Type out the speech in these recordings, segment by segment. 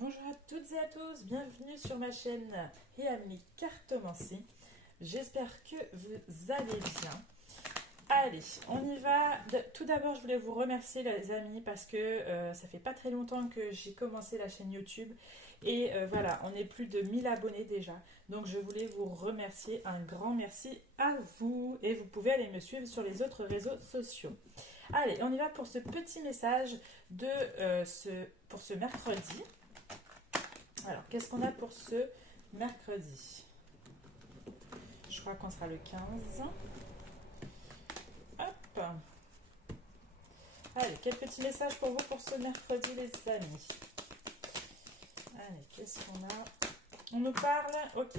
Bonjour à toutes et à tous, bienvenue sur ma chaîne et amis Cartomancie. J'espère que vous allez bien. Allez, on y va. Tout d'abord, je voulais vous remercier les amis parce que ça fait pas très longtemps que j'ai commencé la chaîne YouTube et voilà, on est plus de 1000 abonnés déjà. Donc je voulais vous remercier, un grand merci à vous et vous pouvez aller me suivre sur les autres réseaux sociaux. Allez, on y va pour ce petit message de, pour ce mercredi. Alors, qu'est-ce qu'on a pour ce mercredi? Je crois qu'on sera le 15. Hop. Allez, quel petit message pour vous pour ce mercredi, les amis? Allez, qu'est-ce qu'on a? On nous parle, ok.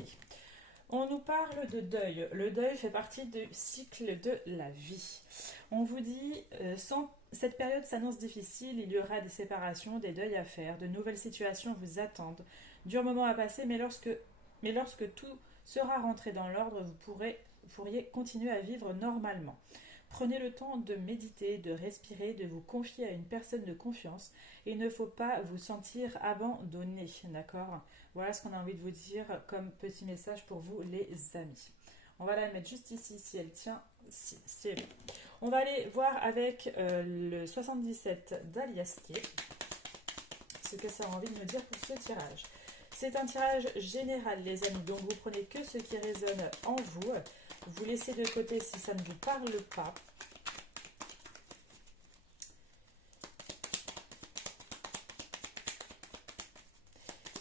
On nous parle de deuil. Le deuil fait partie du cycle de la vie. On vous dit, cette période s'annonce difficile, il y aura des séparations, des deuils à faire, de nouvelles situations vous attendent. Dur moment à passer, mais lorsque tout sera rentré dans l'ordre, vous pourriez continuer à vivre normalement. Prenez le temps de méditer, de respirer, de vous confier à une personne de confiance. Et il ne faut pas vous sentir abandonné, d'accord? Voilà ce qu'on a envie de vous dire comme petit message pour vous, les amis. On va la mettre juste ici, si elle tient. Si, c'est bon. On va aller voir avec le 77 d'Aliastier ce que ça a envie de me dire pour ce tirage. C'est un tirage général, les amis, donc vous prenez que ce qui résonne en vous. Vous laissez de côté si ça ne vous parle pas.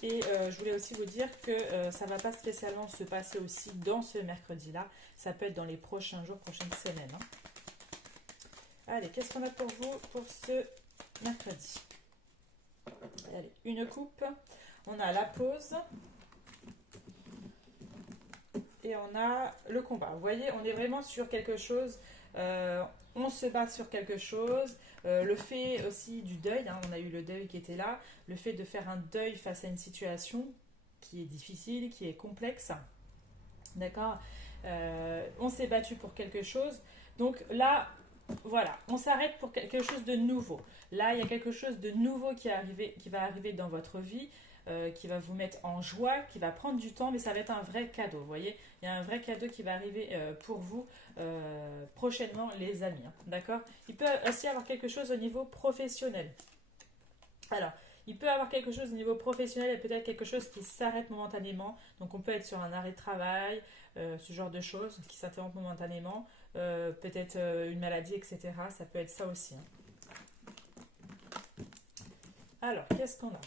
Et je voulais aussi vous dire que ça ne va pas spécialement se passer aussi dans ce mercredi-là. Ça peut être dans les prochains jours, prochaines semaines. Hein. Allez, qu'est-ce qu'on a pour vous pour ce mercredi? Allez, une coupe. On a la pause. Et on a le combat. Vous voyez, on est vraiment sur quelque chose. On se bat sur quelque chose. Le fait aussi du deuil, hein, on a eu le deuil qui était là. Le fait de faire un deuil face à une situation qui est difficile, qui est complexe. D'accord. On s'est battu pour quelque chose. Donc là, voilà, on s'arrête pour quelque chose de nouveau. Là, il y a quelque chose de nouveau qui va arriver dans votre vie. Qui va vous mettre en joie, qui va prendre du temps, mais ça va être un vrai cadeau. Vous voyez, il y a un vrai cadeau qui va arriver pour vous prochainement, les amis. Hein, d'accord. Il peut aussi avoir quelque chose au niveau professionnel. Alors, il peut avoir quelque chose au niveau professionnel et peut-être quelque chose qui s'arrête momentanément. Donc, on peut être sur un arrêt de travail, ce genre de choses qui s'interrompent momentanément. Peut-être une maladie, etc. Ça peut être ça aussi. Hein. Alors, qu'est-ce qu'on a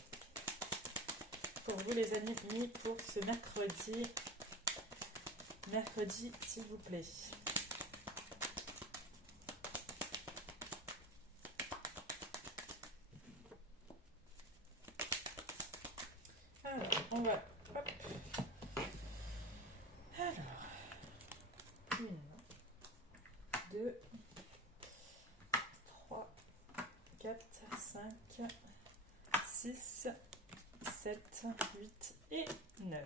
pour vous les amis pour ce mercredi? Mercredi, s'il vous plaît. Alors, on va... Hop. Alors, 1, 2, 3, 4, 5, 6, 7, 8 et 9.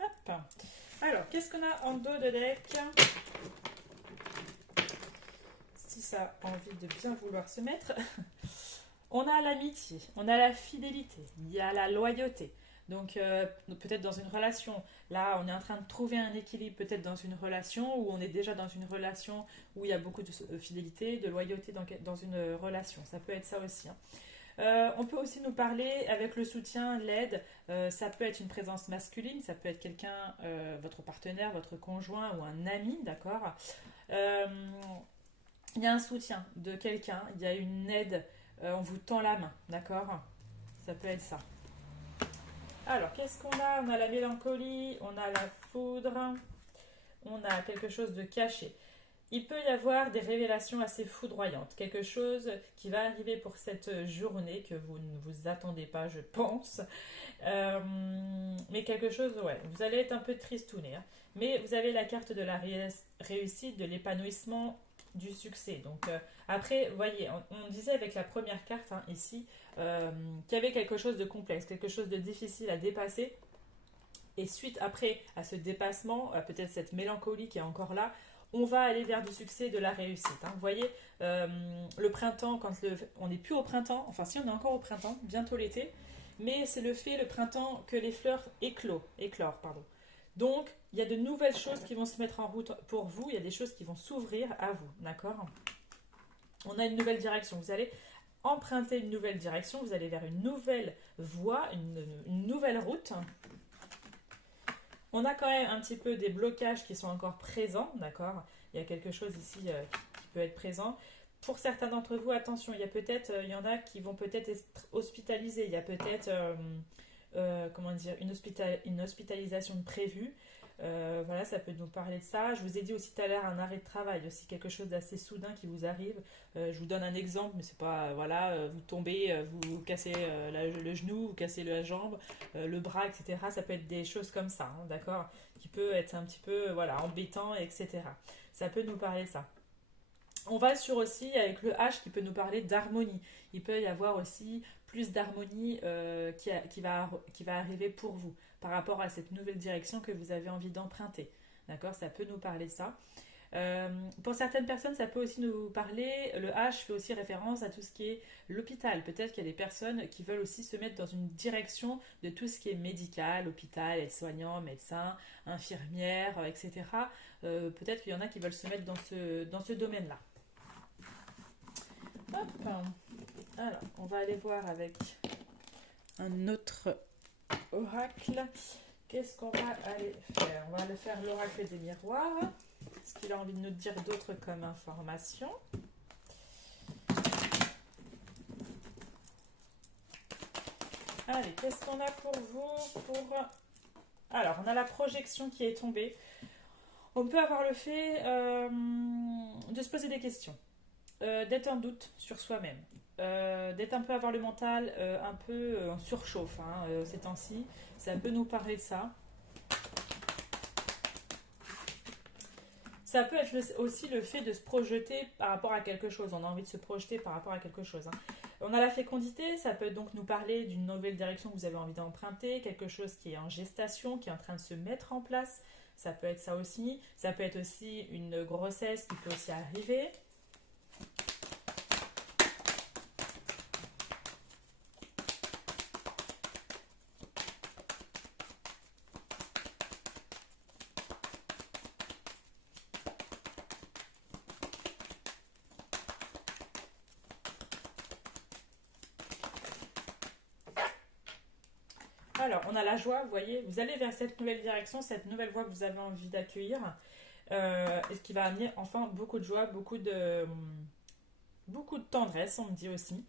Hop. Alors, qu'est-ce qu'on a en dos de deck? Si ça a envie de bien vouloir se mettre. On a l'amitié, on a la fidélité, il y a la loyauté. Donc peut-être dans une relation, là on est en train de trouver un équilibre peut-être dans une relation ou on est déjà dans une relation où il y a beaucoup de fidélité, de loyauté dans une relation. Ça peut être ça aussi. Hein. On peut aussi nous parler avec le soutien, l'aide. Ça peut être une présence masculine, ça peut être quelqu'un, votre partenaire, votre conjoint ou un ami, d'accord. Il y a un soutien de quelqu'un, il y a une aide, on vous tend la main, d'accord. Ça peut être ça. Alors, qu'est-ce qu'on a? On a la mélancolie, on a la foudre, on a quelque chose de caché. Il peut y avoir des révélations assez foudroyantes, quelque chose qui va arriver pour cette journée que vous ne vous attendez pas, je pense. Mais quelque chose, ouais, vous allez être un peu tristouné. Hein. Mais vous avez la carte de la réussite, de l'épanouissement, du succès. Donc après, vous voyez, on disait avec la première carte hein, ici qu'il y avait quelque chose de complexe, quelque chose de difficile à dépasser. Et suite après à ce dépassement, peut-être cette mélancolie qui est encore là, on va aller vers du succès et de la réussite. Hein. Vous voyez, le printemps, quand on n'est plus au printemps, enfin si on est encore au printemps, bientôt l'été, mais c'est le printemps, que les fleurs éclorent, pardon. Donc, il y a de nouvelles choses qui vont se mettre en route pour vous, il y a des choses qui vont s'ouvrir à vous, d'accord? On a une nouvelle direction, vous allez emprunter une nouvelle direction, vous allez vers une nouvelle voie, une nouvelle route. On a quand même un petit peu des blocages qui sont encore présents, d'accord? Il y a quelque chose ici qui peut être présent. Pour certains d'entre vous, attention, il y en a qui vont peut-être être hospitalisés. Il y a peut-être, comment dire, une hospitalisation de prévue. Voilà, ça peut nous parler de ça. Je vous ai dit aussi tout à l'heure un arrêt de travail, aussi quelque chose d'assez soudain qui vous arrive. Je vous donne un exemple, mais c'est pas, voilà, vous tombez, vous cassez le genou, vous cassez la jambe, le bras, etc. Ça peut être des choses comme ça, hein, d'accord, qui peut être un petit peu, voilà, embêtant, etc. Ça peut nous parler de ça. On va sur aussi avec le H qui peut nous parler d'harmonie. Il peut y avoir aussi plus d'harmonie qui va arriver pour vous par rapport à cette nouvelle direction que vous avez envie d'emprunter. D'accord? Ça peut nous parler de ça. Pour certaines personnes, ça peut aussi nous parler, le H fait aussi référence à tout ce qui est l'hôpital. Peut-être qu'il y a des personnes qui veulent aussi se mettre dans une direction de tout ce qui est médical, hôpital, aide-soignant, médecin, infirmière, etc. Peut-être qu'il y en a qui veulent se mettre dans ce domaine-là. Hop. Alors, on va aller voir avec un autre oracle. Qu'est-ce qu'on va aller faire? On va aller faire l'oracle des miroirs. Ce qu'il a envie de nous dire d'autre comme information. Allez, qu'est-ce qu'on a pour vous Alors, on a la projection qui est tombée. On peut avoir le fait de se poser des questions. D'être en doute sur soi-même, d'être un peu avoir le mental un peu en surchauffe hein, ces temps-ci, ça peut nous parler de ça. Ça peut être aussi le fait de se projeter par rapport à quelque chose, on a envie de se projeter par rapport à quelque chose. Hein. On a la fécondité, ça peut donc nous parler d'une nouvelle direction que vous avez envie d'emprunter, quelque chose qui est en gestation, qui est en train de se mettre en place, ça peut être ça aussi. Ça peut être aussi une grossesse qui peut aussi arriver. Alors, on a la joie, vous voyez, vous allez vers cette nouvelle direction, cette nouvelle voie que vous avez envie d'accueillir, et ce qui va amener enfin beaucoup de joie, beaucoup de tendresse, on me dit aussi.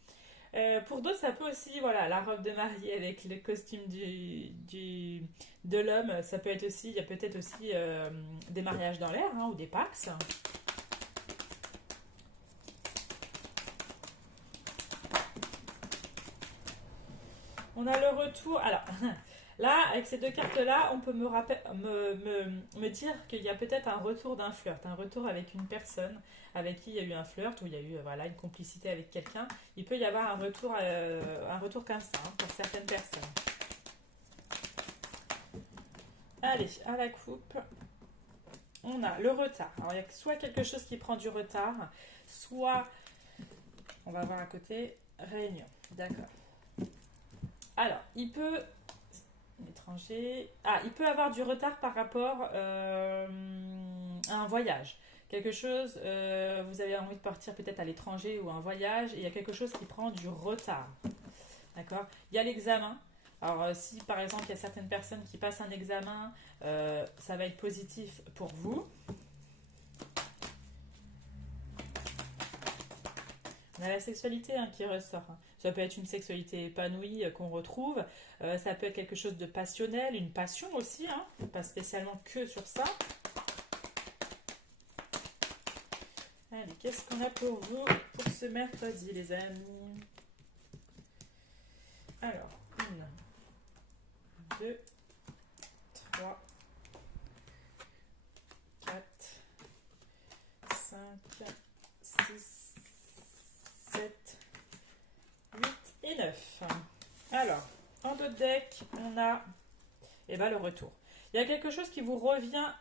Pour d'autres, ça peut aussi, voilà, la robe de mariée avec le costume de l'homme, ça peut être aussi, il y a peut-être aussi des mariages dans l'air, hein, ou des Pax. On a le retour. Alors, là, avec ces deux cartes-là, on peut me dire qu'il y a peut-être un retour d'un flirt, un retour avec une personne avec qui il y a eu un flirt, ou il y a eu voilà, une complicité avec quelqu'un. Il peut y avoir un retour comme ça hein, pour certaines personnes. Allez, à la coupe. On a le retard. Alors, il y a soit quelque chose qui prend du retard, soit, on va voir à côté, réunion. D'accord. Alors, il peut avoir du retard par rapport à un voyage. Quelque chose, vous avez envie de partir peut-être à l'étranger ou un voyage, et il y a quelque chose qui prend du retard. D'accord? Il y a l'examen. Alors, si par exemple il y a certaines personnes qui passent un examen, ça va être positif pour vous. On a la sexualité hein, qui ressort. Hein. Ça peut être une sexualité épanouie qu'on retrouve. Ça peut être quelque chose de passionnel, une passion aussi. Hein, pas spécialement que sur ça. Allez, qu'est-ce qu'on a pour vous pour ce mercredi, les amis? Alors, 1, 2, 3, 4, 5, 6, 7, 8 et 9. Alors, en dos de deck, on a le retour. Il y a quelque chose qui vous revient,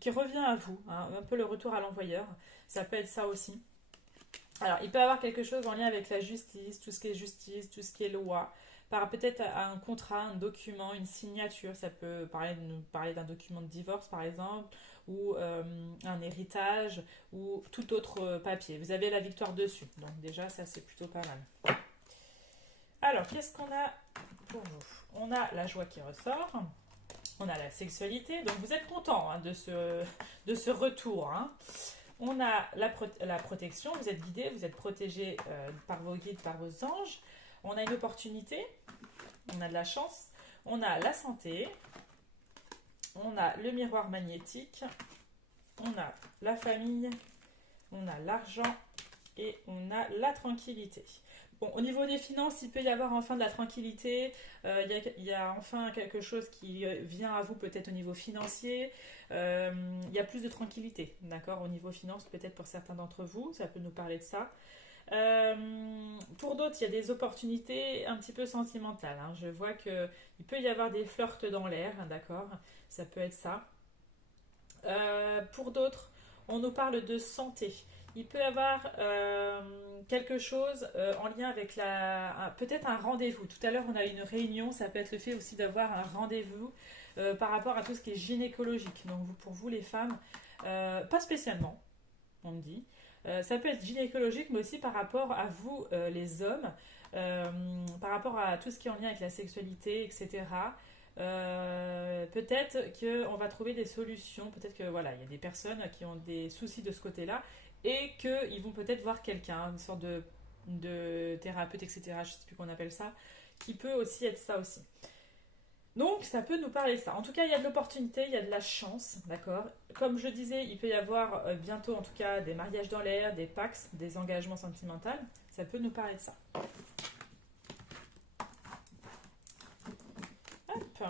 qui revient à vous, hein, un peu le retour à l'envoyeur. Ça peut être ça aussi. Alors, il peut y avoir quelque chose en lien avec la justice, tout ce qui est justice, tout ce qui est loi, peut-être à un contrat, un document, une signature. Ça peut nous parler d'un document de divorce, par exemple, ou un héritage, ou tout autre papier. Vous avez la victoire dessus. Donc déjà, ça, c'est plutôt pas mal. Alors, qu'est-ce qu'on a pour vous? On a la joie qui ressort. On a la sexualité. Donc, vous êtes content, hein, de ce retour, hein. On a la protection, vous êtes guidé, vous êtes protégé par vos guides, par vos anges. On a une opportunité, on a de la chance. On a la santé, on a le miroir magnétique, on a la famille, on a l'argent et on a la tranquillité. Bon, au niveau des finances, il peut y avoir enfin de la tranquillité. Il y a enfin quelque chose qui vient à vous peut-être au niveau financier. Il y a plus de tranquillité, d'accord, au niveau finance, peut-être pour certains d'entre vous. Ça peut nous parler de ça. Pour d'autres, il y a des opportunités un petit peu sentimentales, hein. Je vois qu'il peut y avoir des flirts dans l'air, hein, d'accord. Ça peut être ça. Pour d'autres, on nous parle de santé. Il peut y avoir quelque chose en lien avec peut-être un rendez-vous. Tout à l'heure, on a eu une réunion. Ça peut être le fait aussi d'avoir un rendez-vous par rapport à tout ce qui est gynécologique. Donc, pour vous, les femmes, pas spécialement, on me dit. Ça peut être gynécologique, mais aussi par rapport à vous, les hommes, par rapport à tout ce qui est en lien avec la sexualité, etc. Peut-être qu'on va trouver des solutions. Peut-être que voilà, il y a des personnes qui ont des soucis de ce côté-là et qu'ils vont peut-être voir quelqu'un, une sorte de thérapeute, etc. Je ne sais plus qu'on appelle ça, qui peut aussi être ça aussi. Donc, ça peut nous parler de ça. En tout cas, il y a de l'opportunité, il y a de la chance, d'accord. Comme je disais, il peut y avoir bientôt, en tout cas, des mariages dans l'air, des pax, des engagements sentimentaux. Ça peut nous parler de ça. Hop.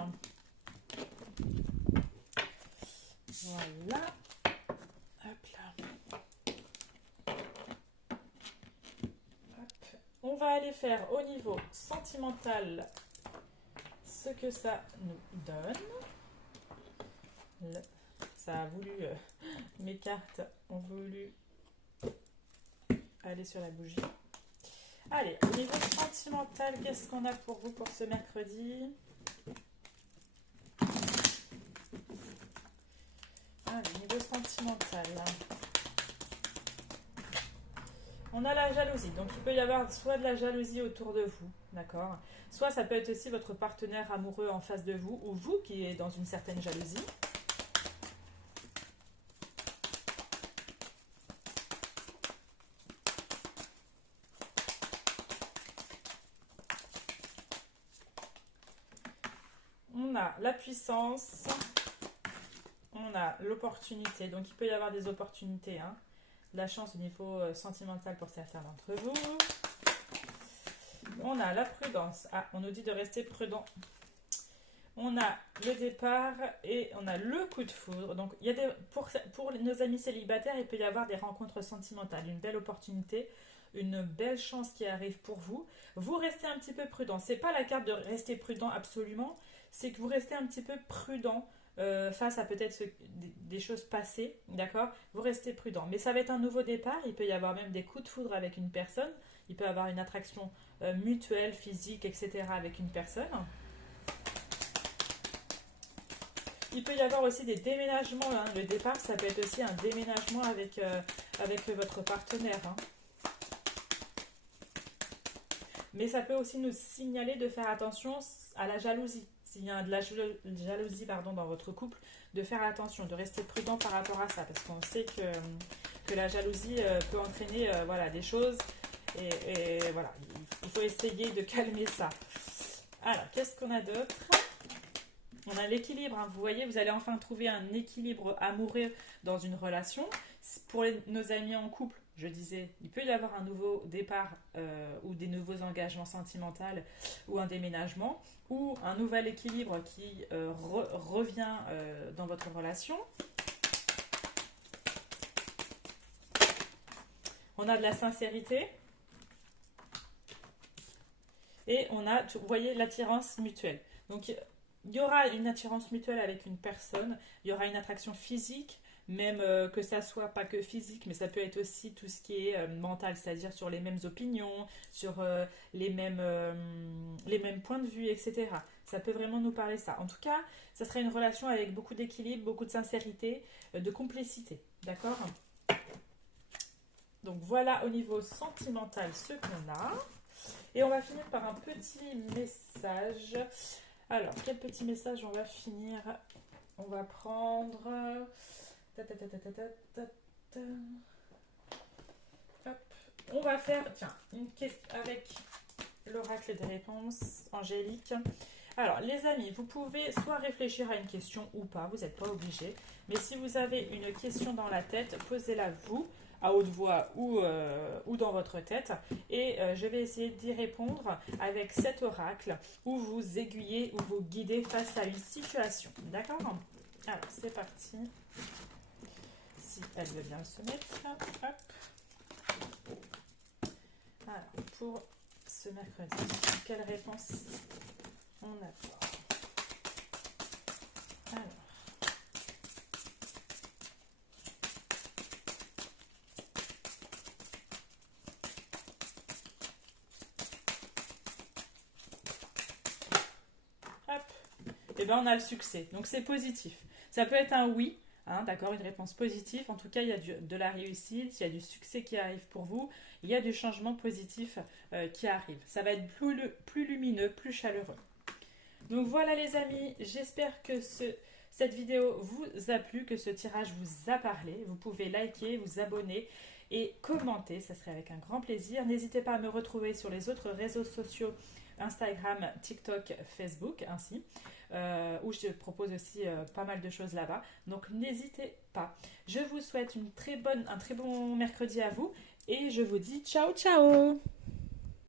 Voilà. Hop là. Hop. On va aller faire au niveau sentimental ce que ça nous donne. Ça a voulu, mes cartes ont voulu aller sur la bougie. Allez, au niveau sentimental, qu'est-ce qu'on a pour vous pour ce mercredi? Allez, niveau sentimental. On a la jalousie, donc il peut y avoir soit de la jalousie autour de vous, d'accord? Soit ça peut être aussi votre partenaire amoureux en face de vous, ou vous qui êtes dans une certaine jalousie. On a la puissance, on a l'opportunité, donc il peut y avoir des opportunités, hein. La chance au niveau sentimental pour certains d'entre vous. On a la prudence. Ah, on nous dit de rester prudent. On a le départ et on a le coup de foudre. Donc, il y a pour nos amis célibataires, il peut y avoir des rencontres sentimentales, une belle opportunité, une belle chance qui arrive pour vous. Vous restez un petit peu prudent. C'est pas la carte de rester prudent absolument, c'est que vous restez un petit peu prudent face à peut-être des choses passées, d'accord? Vous restez prudent. Mais ça va être un nouveau départ. Il peut y avoir même des coups de foudre avec une personne. Il peut y avoir une attraction mutuelle, physique, etc. avec une personne. Il peut y avoir aussi des déménagements, hein. Le départ, ça peut être aussi un déménagement avec votre partenaire, hein. Mais ça peut aussi nous signaler de faire attention à la jalousie. S'il y a de la jalousie dans votre couple, de faire attention, de rester prudent par rapport à ça. Parce qu'on sait que la jalousie peut entraîner des choses. Et voilà, il faut essayer de calmer ça. Alors, qu'est-ce qu'on a d'autre? On a l'équilibre, hein. Vous voyez, vous allez enfin trouver un équilibre amoureux dans une relation. Pour nos amis en couple, je disais, il peut y avoir un nouveau départ ou des nouveaux engagements sentimentaux ou un déménagement ou un nouvel équilibre qui revient dans votre relation. On a de la sincérité et on a, vous voyez, l'attirance mutuelle. Donc, il y aura une attirance mutuelle avec une personne, il y aura une attraction physique, même que ça soit pas que physique, mais ça peut être aussi tout ce qui est mental, c'est-à-dire sur les mêmes opinions, sur les mêmes points de vue, etc. Ça peut vraiment nous parler ça. En tout cas, ça sera une relation avec beaucoup d'équilibre, beaucoup de sincérité, de complicité. D'accord? Donc voilà au niveau sentimental ce qu'on a. Et on va finir par un petit message. Alors, quel petit message on va finir? On va prendre... Hop. On va faire, tiens, une question avec l'oracle des réponses angéliques. Alors, les amis, vous pouvez soit réfléchir à une question ou pas, vous n'êtes pas obligé. Mais si vous avez une question dans la tête, posez-la vous, à haute voix ou dans votre tête. Et je vais essayer d'y répondre avec cet oracle où vous aiguillez ou vous guidez face à une situation. D'accord? Alors, c'est parti. Si elle veut bien se mettre. Hop. Alors, pour ce mercredi, quelle réponse on apporte? Alors. Hop. Et bien, on a le succès. Donc, c'est positif. Ça peut être un oui. Hein, d'accord, une réponse positive. En tout cas, il y a de la réussite, il y a du succès qui arrive pour vous, il y a du changement positif qui arrive. Ça va être plus lumineux, plus chaleureux. Donc voilà les amis, j'espère que cette vidéo vous a plu, que ce tirage vous a parlé. Vous pouvez liker, vous abonner et commenter, ça serait avec un grand plaisir. N'hésitez pas à me retrouver sur les autres réseaux sociaux, Instagram, TikTok, Facebook ainsi. Où je propose aussi pas mal de choses là-bas. Donc n'hésitez pas. Je vous souhaite un très bon mercredi à vous et je vous dis ciao ciao.